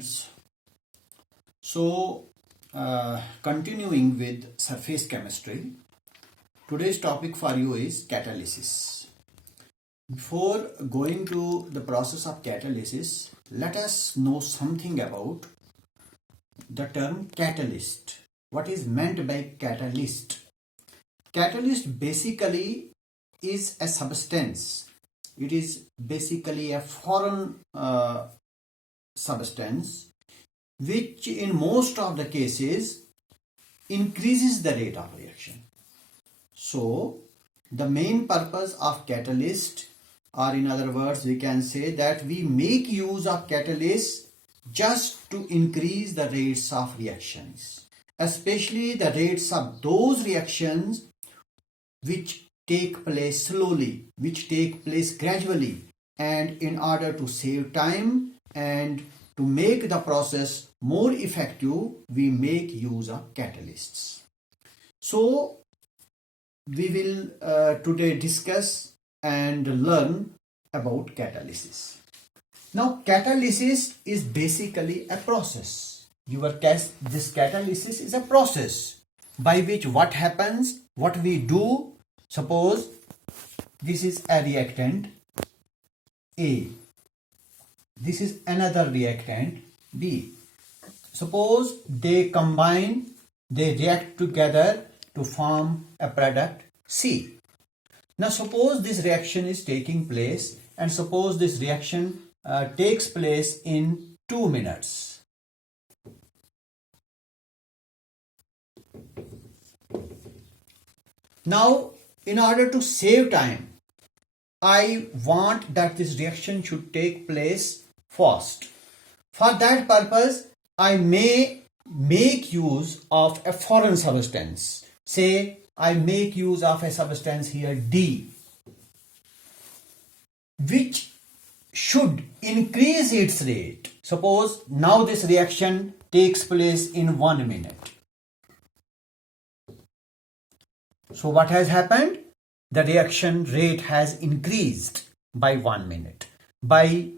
students. So, continuing with surface chemistry, today's topic for you is catalysis. Before going to the process of catalysis, let us know something about the term catalyst. What is meant by catalyst? Catalyst basically is a substance. It is basically a foreign substance which in most of the cases increases the rate of reaction. So the main purpose of catalyst, or in other words we can say that we make use of catalyst just to increase the rates of reactions, especially the rates of those reactions which take place slowly, which take place gradually, and in order to save time and to make the process more effective, we make use of catalysts. So we will today discuss and learn about catalysis. Now catalysis is basically a process. This catalysis is a process by which what happens, what we do. Suppose this is a reactant A. This is another reactant B. Suppose they combine, they react together to form a product C. Now suppose this reaction is taking place, and suppose this reaction takes place in 2 minutes. Now in order to save time, I want that this reaction should take place fast. For that purpose, I may make use of a foreign substance. Say I make use of a substance here D, which should increase its rate. Suppose now this reaction takes place in 1 minute. So what has happened? The reaction rate has increased by 1 minute by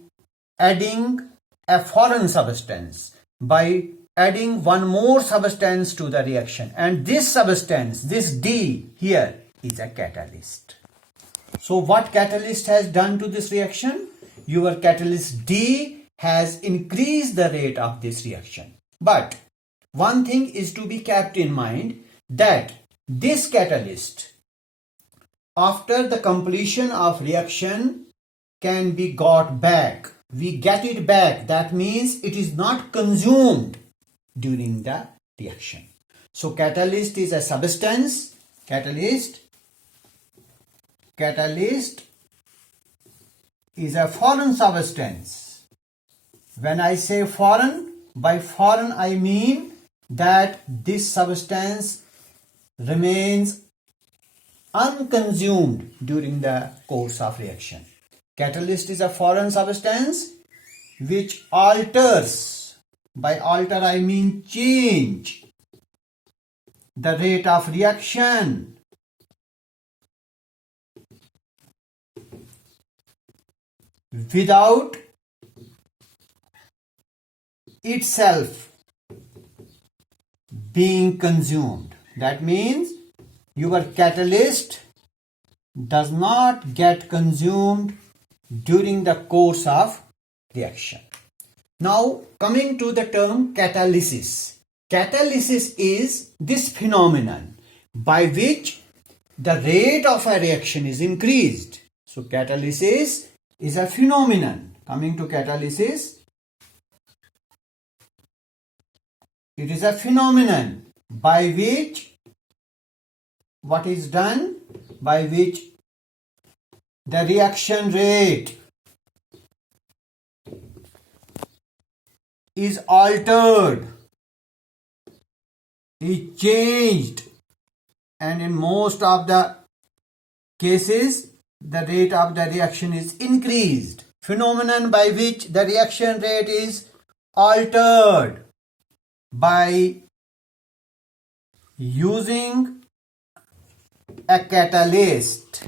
adding a foreign substance, by adding one more substance to the reaction, and this substance, this D here, is a catalyst. So what catalyst has done to this reaction? Your catalyst D has increased the rate of this reaction. But one thing is to be kept in mind, that this catalyst, after the completion of reaction, can be got back. We get it back. That means it is not consumed during the reaction. So catalyst is a substance. Catalyst is a foreign substance. When I say foreign, by foreign I mean that this substance remains unconsumed during the course of reaction. Catalyst is a foreign substance which alters, by alter I mean change, the rate of reaction without itself being consumed. That means your catalyst does not get consumed during the course of reaction. Now coming to the term catalysis. Catalysis is this phenomenon by which the rate of a reaction is increased. So catalysis is a phenomenon. Coming to catalysis, it is a phenomenon by which what is done? By which the reaction rate is altered, is changed, and in most of the cases the rate of the reaction is increased. Phenomenon by which the reaction rate is altered by using a catalyst.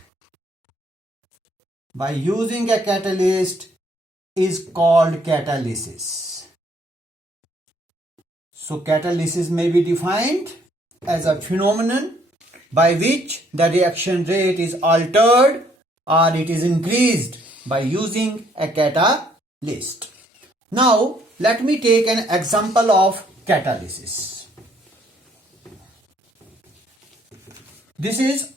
By using a catalyst is called catalysis. So catalysis may be defined as a phenomenon by which the reaction rate is altered or it is increased by using a catalyst. Now let me take an example of catalysis. This is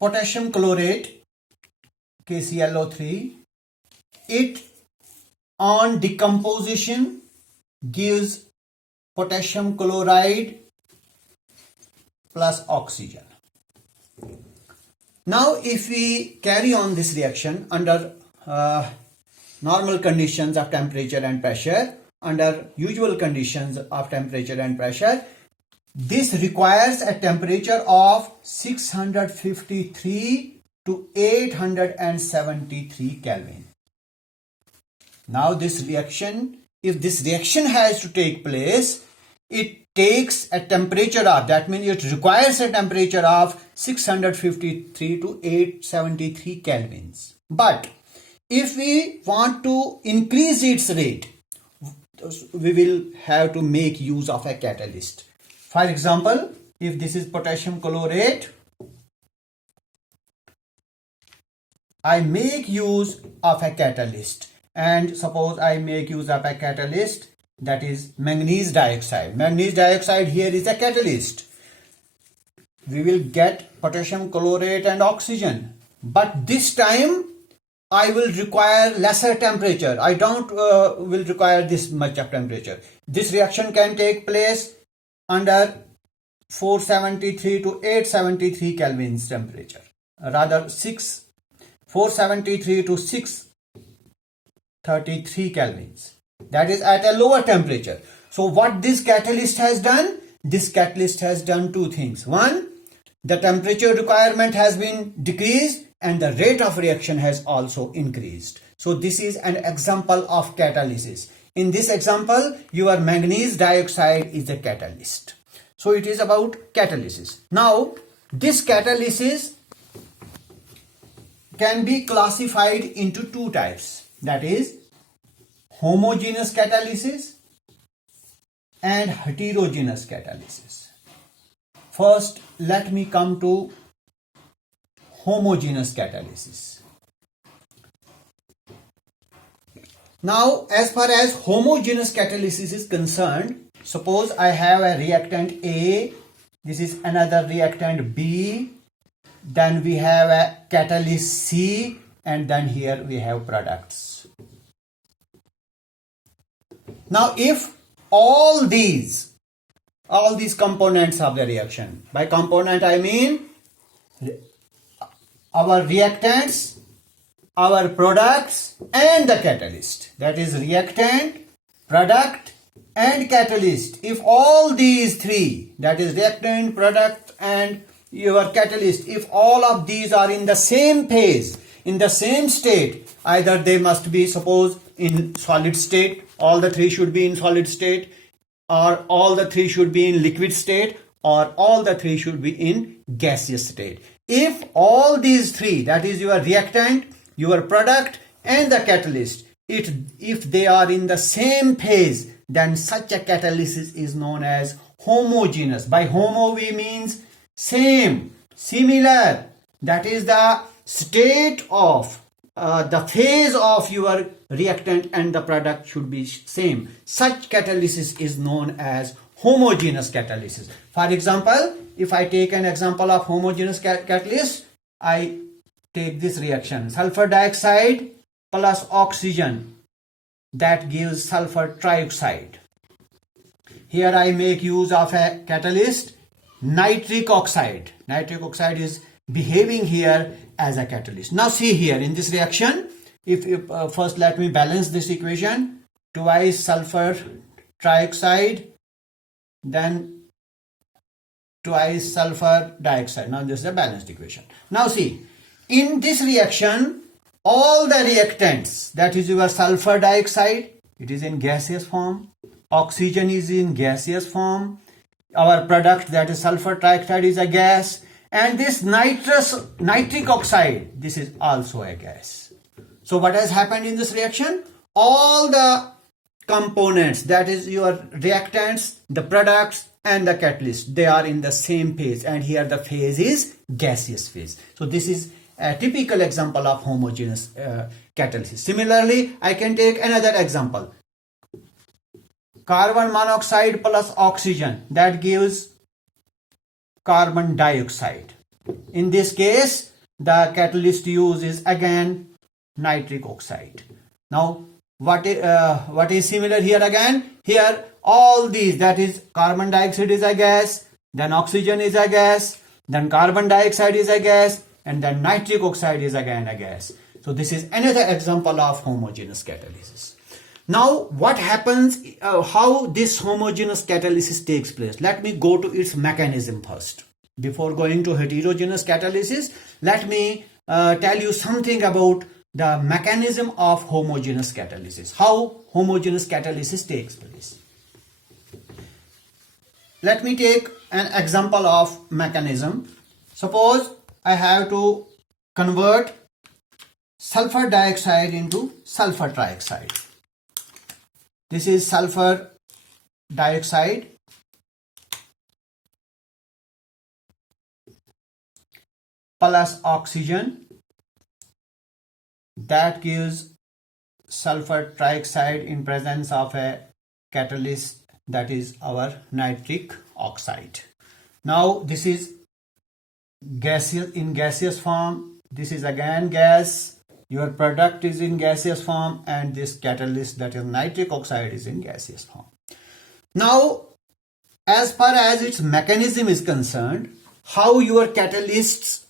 potassium chlorate, KClO3. It on decomposition gives potassium chloride plus oxygen. Now if we carry on this reaction under normal conditions of temperature and pressure, under usual conditions of temperature and pressure, this requires a temperature of 653 to 873 Kelvin. Now this reaction, if this reaction has to take place, it takes a temperature of, that means it requires a temperature of 653 to 873 Kelvins. But if we want to increase its rate, we will have to make use of a catalyst. For example, if this is potassium chlorate, I make use of a catalyst, and suppose I make use of a catalyst that is manganese dioxide. Manganese dioxide here is a catalyst. We will get potassium chlorate and oxygen, but this time I will require lesser temperature. I don't will require this much of temperature. This reaction can take place under 473 to 873 Kelvin's temperature, rather 473 to 633 Kelvins. That is at a lower temperature. So what this catalyst has done? This catalyst has done two things. One, the temperature requirement has been decreased and the rate of reaction has also increased. So this is an example of catalysis. In this example, your manganese dioxide is the catalyst. So it is about catalysis. Now, this catalysis can be classified into two types. That is homogeneous catalysis and heterogeneous catalysis. First, let me come to homogeneous catalysis. Now, as far as homogeneous catalysis is concerned, suppose I have a reactant A, this is another reactant B, then we have a catalyst C, and then here we have products. Now, if all these components of the reaction, by component I mean our reactants, our products and the catalyst, that is reactant, product and catalyst. If all these three, that is reactant, product and your catalyst, if all of these are in the same phase, in the same state, either they must be, suppose, in solid state, all the three should be in solid state, or all the three should be in liquid state, or all the three should be in gaseous state. If all these three, that is your reactant, your product and the catalyst, if they are in the same phase, then such a catalysis is known as homogeneous. By homo we means same, similar, that is the state of the phase of your reactant and the product should be same. Such catalysis is known as homogeneous catalysis. For example, if I take an example of homogeneous catalyst, I take this reaction, sulfur dioxide plus oxygen, that gives sulfur trioxide. Here I make use of a catalyst, nitric oxide. Nitric oxide is behaving here as a catalyst. Now see here in this reaction, if first let me balance this equation, twice sulfur trioxide, then twice sulfur dioxide. Now this is a balanced equation. Now see, in this reaction, all the reactants, that is your sulfur dioxide, it is in gaseous form, oxygen is in gaseous form, our product, that is sulfur trioxide, is a gas, and this nitric oxide, this is also a gas. So what has happened in this reaction? All the components, that is your reactants, the products and the catalyst, they are in the same phase, and here the phase is gaseous phase. So this is a typical example of homogeneous catalysis. Similarly, I can take another example. Carbon monoxide plus oxygen, that gives carbon dioxide. In this case, the catalyst used is again nitric oxide. Now what is similar here again? Here all these, that is carbon dioxide is a gas, then oxygen is a gas, then carbon dioxide is a gas, and then nitric oxide is again a gas. So this is another example of homogeneous catalysis. Now what happens, how this homogeneous catalysis takes place? Let me go to its mechanism first. Before going to heterogeneous catalysis, let me tell you something about the mechanism of homogeneous catalysis, how homogeneous catalysis takes place. Let me take an example of mechanism. Suppose I have to convert sulfur dioxide into sulfur trioxide. This is sulfur dioxide plus oxygen, that gives sulfur trioxide in presence of a catalyst, that is our nitric oxide. Now this is gaseous, in gaseous form. This is again gas, your product is in gaseous form, and this catalyst, that is nitric oxide, is in gaseous form. Now as far as its mechanism is concerned, how your catalyst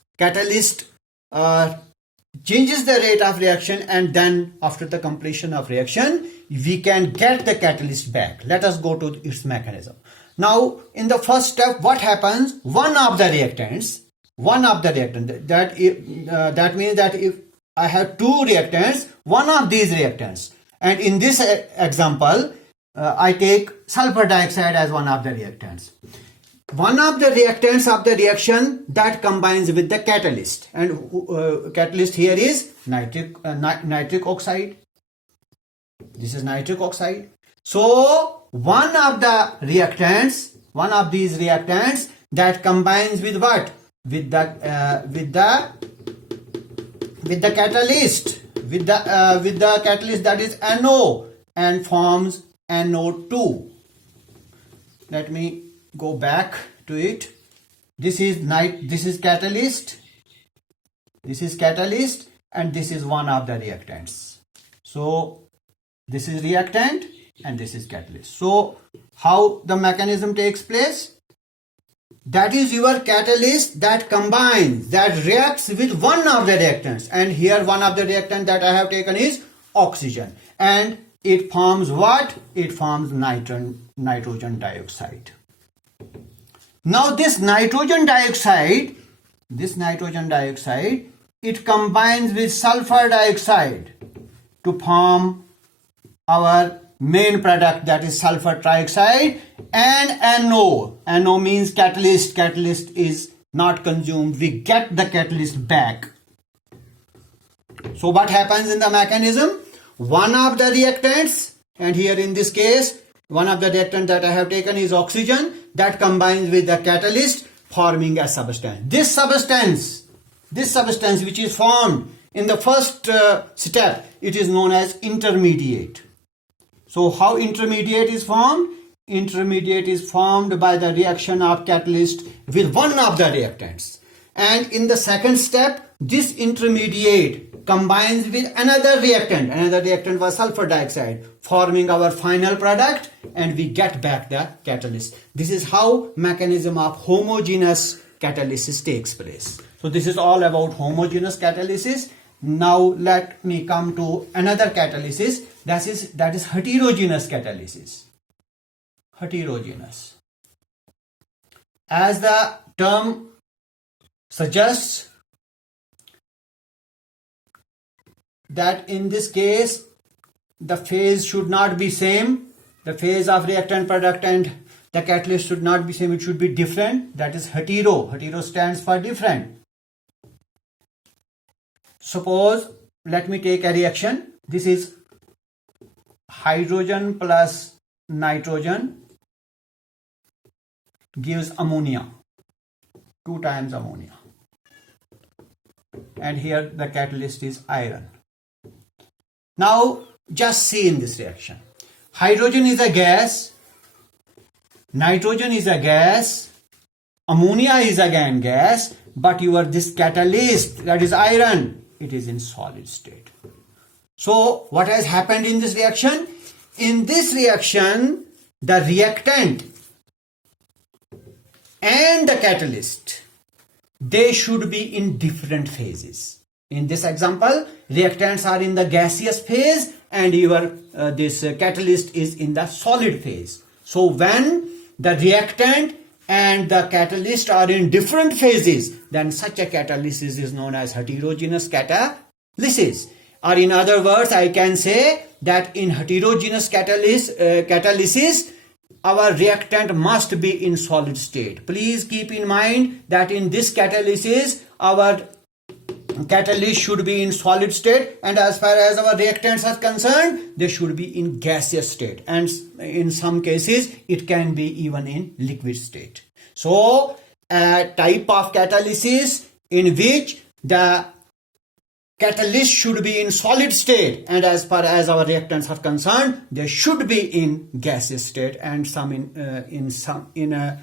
changes the rate of reaction, and then after the completion of reaction we can get the catalyst back. Let us go to its mechanism. Now in the first step, what happens? One of the reactants, that means that if I have two reactants, one of these reactants, and in this example I take sulfur dioxide as one of the reactants. One of the reactants of the reaction that combines with the catalyst, and catalyst here is nitric oxide. This is nitric oxide. So one of these reactants that combines with what? With the catalyst, that is NO, and forms NO2. Let me go back to it. This is catalyst, and this is one of the reactants. So this is reactant and this is catalyst. So how the mechanism takes place? That is your catalyst that combines, that reacts with one of the reactants, and here one of the reactant that I have taken is oxygen, and it forms what? It forms nitrogen dioxide. Now this nitrogen dioxide, it combines with sulfur dioxide to form our main product, that is sulfur trioxide, and NO. NO means catalyst. Catalyst is not consumed. We get the catalyst back. So what happens in the mechanism? One of the reactants, and here in this case, one of the reactants that I have taken is oxygen, that combines with the catalyst, forming a substance. This substance which is formed in the first step, it is known as intermediate. So how intermediate is formed? Intermediate is formed by the reaction of catalyst with one of the reactants. And in the second step, this intermediate combines with another reactant. Another reactant was sulfur dioxide, forming our final product, and we get back the catalyst. This is how mechanism of homogeneous catalysis takes place. So this is all about homogeneous catalysis. Now let me come to another catalysis, that is heterogeneous catalysis. Heterogeneous. As the term suggests, that in this case the phase should not be same. The phase of reactant, product and the catalyst should not be same, it should be different. That is hetero. Hetero stands for different. Suppose, let me take a reaction. This is hydrogen plus nitrogen gives ammonia, 2 times ammonia. And here the catalyst is iron. Now just see in this reaction. Hydrogen is a gas, nitrogen is a gas, ammonia is again gas, but this catalyst, that is iron, it is in solid state. So what has happened in this reaction? In this reaction, the reactant and the catalyst, they should be in different phases. In this example, reactants are in the gaseous phase and this catalyst is in the solid phase. So when the reactant and the catalyst are in different phases, then such a catalysis is known as heterogeneous catalysis. Or in other words, I can say that in heterogeneous catalysis, our reactant must be in solid state. Please keep in mind that in this catalysis, our catalyst should be in solid state, and as far as our reactants are concerned, they should be in gaseous state, and in some cases it can be even in liquid state. So a type of catalysis in which the catalyst should be in solid state, and as far as our reactants are concerned, they should be in gaseous state, and in a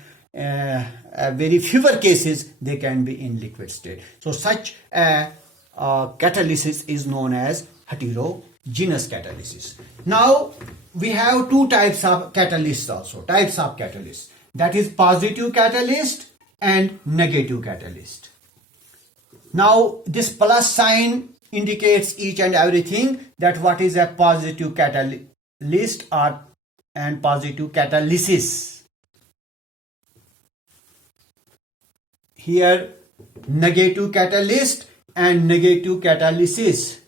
very fewer cases they can be in liquid state. So such a catalysis is known as heterogeneous catalysis. Now we have 2 types of catalysts also, that is positive catalyst and negative catalyst. Now this plus sign indicates each and everything, that what is a positive catalyst and positive catalysis. Here negative catalyst and negative catalysis.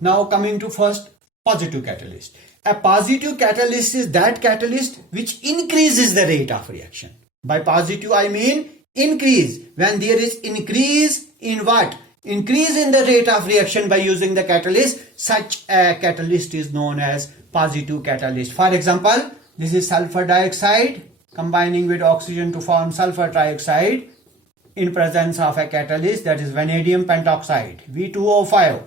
Now coming to first positive catalyst. A positive catalyst is that catalyst which increases the rate of reaction. By positive I mean increase. When there is increase in what? Increase in the rate of reaction by using the catalyst, such a catalyst is known as positive catalyst. For example, this is sulfur dioxide combining with oxygen to form sulfur trioxide in presence of a catalyst, that is vanadium pentoxide, V2O5.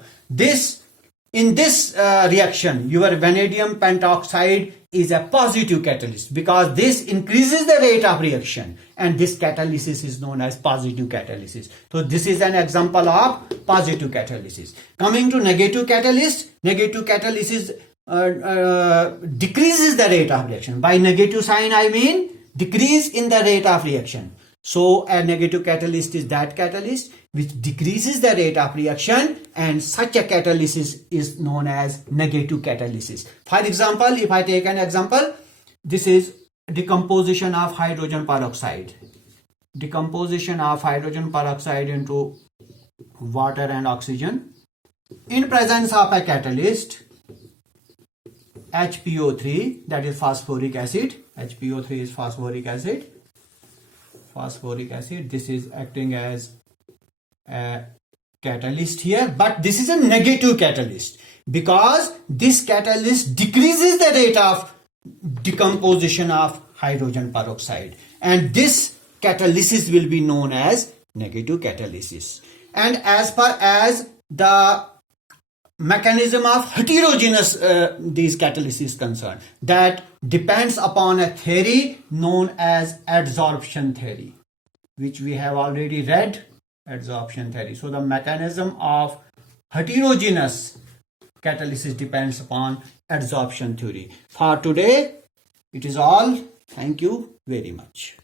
In this reaction, your vanadium pentoxide is a positive catalyst because this increases the rate of reaction, and this catalysis is known as positive catalysis. So this is an example of positive catalysis. Coming to negative catalyst decreases the rate of reaction. By negative sign I mean decrease in the rate of reaction. So a negative catalyst is that catalyst which decreases the rate of reaction, and such a catalysis is known as negative catalysis. For example, if I take an example, this is decomposition of hydrogen peroxide. Decomposition of hydrogen peroxide into water and oxygen in presence of a catalyst HPO3, that is phosphoric acid. HPO3 is phosphoric acid. This is acting as a catalyst here, but this is a negative catalyst because this catalyst decreases the rate of decomposition of hydrogen peroxide, and this catalysis will be known as negative catalysis. And as far as the mechanism of heterogeneous these catalysis is concerned, that depends upon a theory known as adsorption theory, which we have already read, adsorption theory. So the mechanism of heterogeneous catalysis depends upon adsorption theory. For today it is all. Thank you very much.